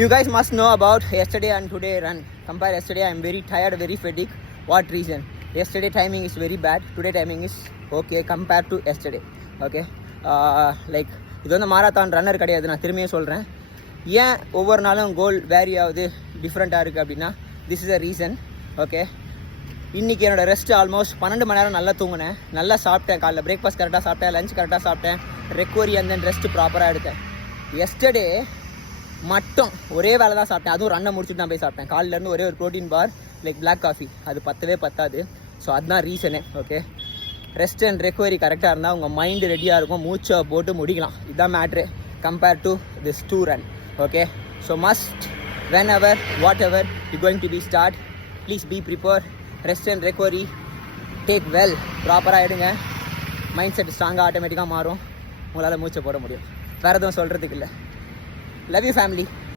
You guys must know about yesterday and today run. Compare yesterday, I am very tired, very fatigued. What reason? Yesterday timing is very bad. Today timing is okay compared to yesterday. Okay. Like இது வந்து marathon runner கிடையாது. நான் திரும்பியும் சொல்கிறேன். ஏன் ஒவ்வொரு நாளும் கோல் vary ஆகுது, டிஃப்ரெண்ட்டாக இருக்குது அப்படின்னா this is a reason. Okay. இன்றைக்கி என்னோடய ரெஸ்ட் ஆல்மோஸ்ட் 12 மணி நேரம் நல்லா தூங்கினேன், நல்லா சாப்பிட்டேன், காலைல பிரேக்ஃபாஸ்ட் கரெக்டாக சாப்பிட்டேன், லஞ்ச் கரெக்டாக சாப்பிட்டேன், ரெக்கவரி அண்ட் தென் ரெஸ்ட் ப்ராப்பராக எடுத்தேன். எஸ்டர்டே மட்டும் ஒரே வேலை தான் சாப்பிட்டேன், அதுவும் ரன்னை முடிச்சுட்டு தான் போய் சாப்பிட்டேன். காலிலேருந்து ஒரே ஒரு protein bar like black coffee, அது பத்தாது. ஸோ அதுதான் ரீசனே. ஓகே. ரெஸ்ட் அண்ட் ரெக்கவரி கரெக்டாக இருந்தால் உங்கள் மைண்டு ரெடியாக இருக்கும், மூச்சை போட்டு முடிக்கலாம். இதுதான் matter compare to this 2 run. Okay. So must whenever whatever you going to be start, please be prepared. Rest and recovery take well, ப்ராப்பராக எடுங்க. மைண்ட் செட் ஸ்ட்ராங்காக ஆட்டோமேட்டிக்காக மாறும், உங்களால் மூச்சை போட முடியும். வேறு எதுவும் சொல்கிறதுக்கு இல்லை. Love you family.